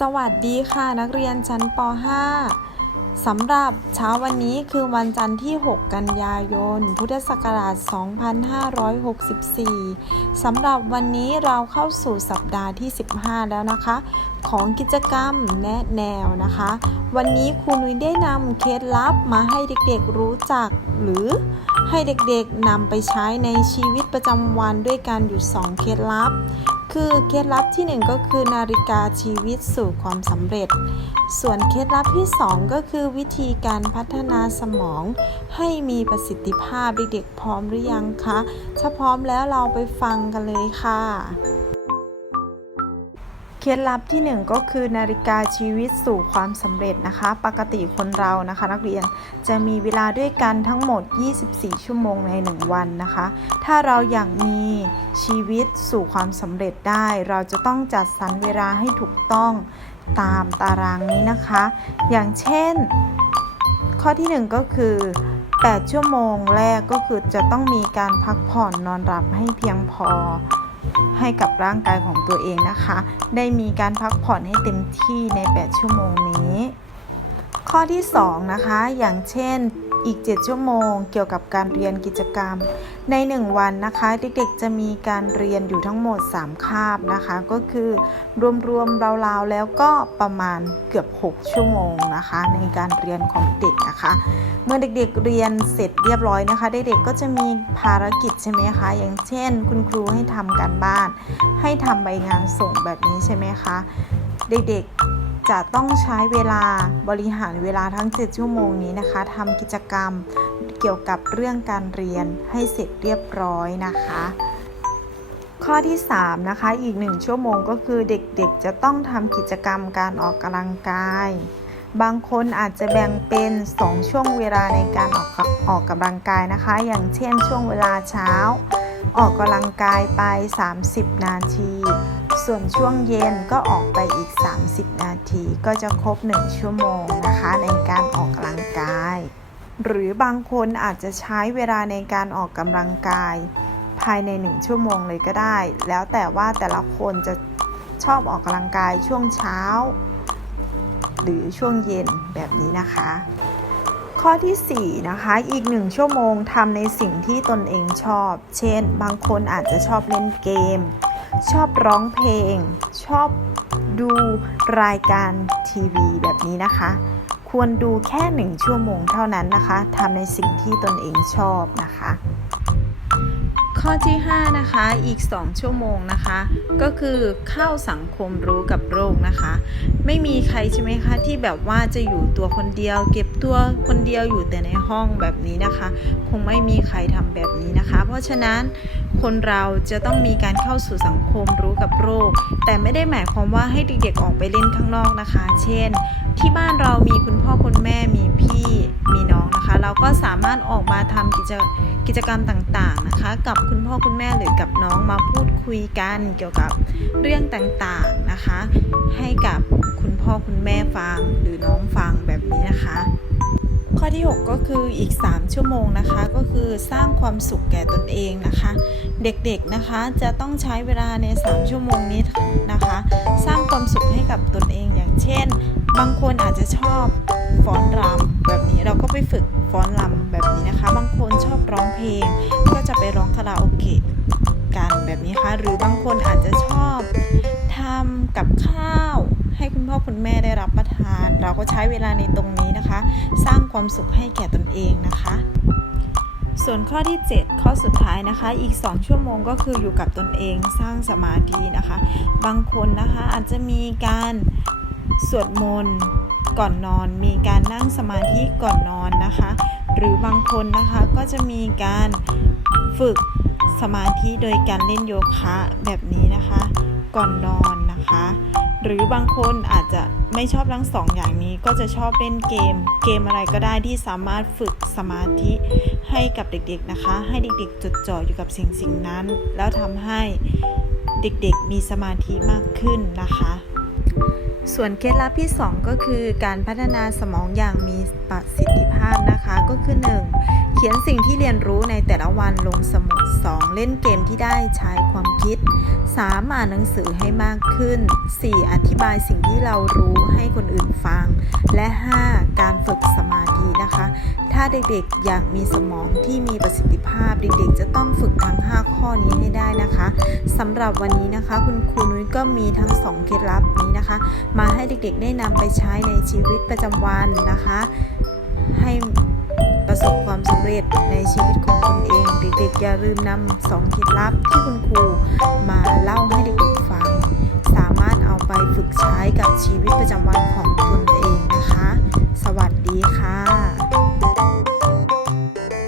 สวัสดีค่ะนักเรียนชั้นป .5 สำหรับเช้าวันนี้คือวันจันทร์ที่ 6 กันยายน พุทธศักราช 2564 สำหรับวันนี้เราเข้าสู่สัปดาห์ที่ 15 แล้วนะคะ ของกิจกรรมแนะแนวนะคะ วันนี้ครูนุ้ยได้นำเคล็ดลับมาให้เด็กๆรู้จักหรือให้เด็กๆนำไปใช้ในชีวิตประจำวันด้วยการอยู่2เคล็ดลับ คือเคล็ดลับที่ 1 ก็คือนาฬิกาชีวิตสู่ความสำเร็จ ส่วนเคล็ดลับที่ 2 ก็คือวิธีการพัฒนาสมอง ให้มีประสิทธิภาพเด็กๆพร้อมหรือยังคะ ถ้าพร้อมแล้วเราไปฟังกันเลยค่ะ เคล็ดลับที่ 1 ก็คือนาฬิกาชีวิตสู่ความสำเร็จนะคะ ปกติคนเรานะคะ นักเรียนจะมีเวลาด้วยกันทั้งหมด 24 ชั่วโมงใน 1 วันนะคะ ถ้าเราอยากมีชีวิตสู่ความสำเร็จได้ เราจะต้องจัดสรรเวลาให้ถูกต้องตามตารางนี้นะคะ อย่างเช่น ข้อที่ 1 ก็คือ 8 ชั่วโมงแรกก็คือจะต้องมีการพักผ่อนนอนหลับให้เพียงพอ ให้กับร่างกายของตัวเองนะคะ ได้มีการพักผ่อนให้เต็มที่ใน 8 ชั่วโมงนี้ ข้อที่ 2 นะคะ อย่างเช่น อีก 7 ชั่วโมง เกี่ยวกับการเรียนกิจกรรม ใน 1 วันนะคะ เด็กๆจะมีการเรียนอยู่ทั้งหมด 3 คาบนะคะ ก็คือรวมๆราวๆแล้วก็ประมาณเกือบ 6 ชั่วโมงนะคะ ในการเรียนของเด็กนะคะ เมื่อเด็กๆเรียนเสร็จเรียบร้อยนะคะ เด็กๆก็จะมีภารกิจใช่ไหมคะ อย่างเช่น คุณครูให้ทำการบ้าน ให้ทำใบงานส่งแบบนี้ใช่ไหมคะ เด็กๆ จะต้องใช้เวลาบริหารเวลาทั้ง 7 ชั่วโมงนี้นะคะทำกิจกรรมเกี่ยวกับเรื่องการเรียนให้เสร็จเรียบร้อยนะคะ ข้อที่ 3 นะคะ อีก 1 ชั่วโมงก็คือเด็กๆ จะต้องทำกิจกรรมการออกกำลังกาย บางคนอาจจะแบ่งเป็น 2 ช่วงเวลาในการออกออกกำลังกายนะคะ อย่างเช่นช่วงเวลาเช้า ออกกำลังกายไป 30 นาที ส่วนช่วงเย็นก็ออกไปอีก 30 นาทีก็จะครบ 1 ชั่วโมงนะคะในการออกกำลังกาย หรือบางคนอาจจะใช้เวลาในการออกกำลังกาย ภายใน 1 ชั่วโมงเลยก็ได้ แล้วแต่ว่าแต่ละคนจะชอบออกกำลังกายช่วงเช้า หรือช่วงเย็นแบบนี้นะคะ ข้อที่ 4 นะคะ อีก 1 ชั่วโมงทำในสิ่งที่ตนเองชอบ เช่น บางคนอาจจะชอบเล่นเกม ชอบร้องเพลง ชอบดูรายการทีวีแบบนี้นะคะ ควรดูแค่1ชั่วโมงเท่านั้นนะคะทำในสิ่งที่ตนเองชอบนะคะ ข้อที่ 5 นะคะอีก 2 ชั่วโมงนะคะ ก็คือเข้าสังคมรู้กับโรคนะคะ ไม่มีใครใช่ไหมคะที่แบบว่าจะอยู่ตัวคนเดียว เก็บตัวคนเดียวอยู่แต่ในห้องแบบนี้นะคะ คงไม่มีใครทำแบบนี้นะคะ เพราะฉะนั้น คนเราจะต้องมีการเข้าสู่สังคมรู้กับโรค แต่ไม่ได้หมายความว่าให้เด็กๆออกไปเล่นข้างนอกนะคะ เช่น ที่บ้านเรามีคุณพ่อคุณแม่มีพี่มีน้องนะคะ เราก็สามารถออกมาทำกิจกิจกรรมต่างๆนะคะ กับคุณพ่อคุณแม่หรือกับน้องมาพูดคุยกันเกี่ยวกับเรื่องต่างๆนะคะ ให้กับคุณพ่อคุณแม่ฟัง ข้อที่ 6 ก็คืออีก 3 ชั่วโมงนะคะ ก็คือสร้างความสุขแก่ตนเองนะคะ เด็กๆนะคะจะต้องใช้เวลาใน 3 ชั่วโมงนี้นะคะ สร้างความสุขให้กับตนเองอย่างเช่น บางคนอาจจะชอบฟ้อนรำแบบนี้เราก็ไปฝึกฟ้อนรำแบบนี้นะคะ บางคนชอบร้องเพลง ก็จะไปร้องคาราโอเกะกันแบบนี้ค่ะหรือบางคนอาจจะชอบทำกับข้าว ให้คุณพ่อคุณแม่ได้รับประทาน เราก็ใช้เวลาในตรงนี้ นะคะ สร้างความสุขให้แก่ตนเองนะคะ ส่วนข้อที่ 7 ข้อสุดท้ายนะคะ อีก 2 ชั่วโมงก็คืออยู่กับตนเองสร้างสมาธินะคะ บางคนนะคะอาจจะมีการสวดมนต์ก่อนนอน มีการนั่งสมาธิก่อนนอนนะคะ หรือบางคนนะคะก็จะมีการฝึกสมาธิโดยการเล่นโยคะแบบนี้นะคะ ก่อนนอนนะคะ หรือบางคนอาจจะไม่ชอบทั้งสองอย่างนี้ก็จะชอบเล่นเกม เกมอะไรก็ได้ที่สามารถฝึกสมาธิให้กับเด็กๆนะคะ ให้เด็กๆจดจ่ออยู่กับสิ่งสิ่งนั้น แล้วทำให้เด็กๆมีสมาธิมากขึ้นนะคะส่วนเคล็ดลับที่ 2 ก็คือการพัฒนาสมองอย่างมีประสิทธิภาพนะคะก็คือ 1. เขียนสิ่งที่เรียนรู้ในแต่ละวันลงสมุด 2. เล่นเกมที่ได้ใช้ความ คิด 3. อ่านหนังสือให้มากขึ้น 4. อธิบายสิ่งที่เรารู้ให้คนอื่นฟัง และ 5. การฝึกสมาธินะคะ ถ้าเด็กๆอยากมีสมองที่มีประสิทธิภาพ เด็กๆ จะต้องฝึกทั้ง 5 ข้อนี้ให้ได้นะคะสำหรับวันนี้นะคะ คุณครูนุ้ยก็มีทั้ง 2 เคล็ดลับนี้นะคะ มาให้เด็กๆ ได้นำไปใช้ในชีวิตประจำวันนะคะ ให้ สบความสำเร็จในชีวิตของตนเอง เด็กๆอย่าลืมนำสองเคล็ดลับที่คุณครูมาเล่าให้เด็กๆฟัง สามารถเอาไปฝึกใช้กับชีวิตประจำวันของ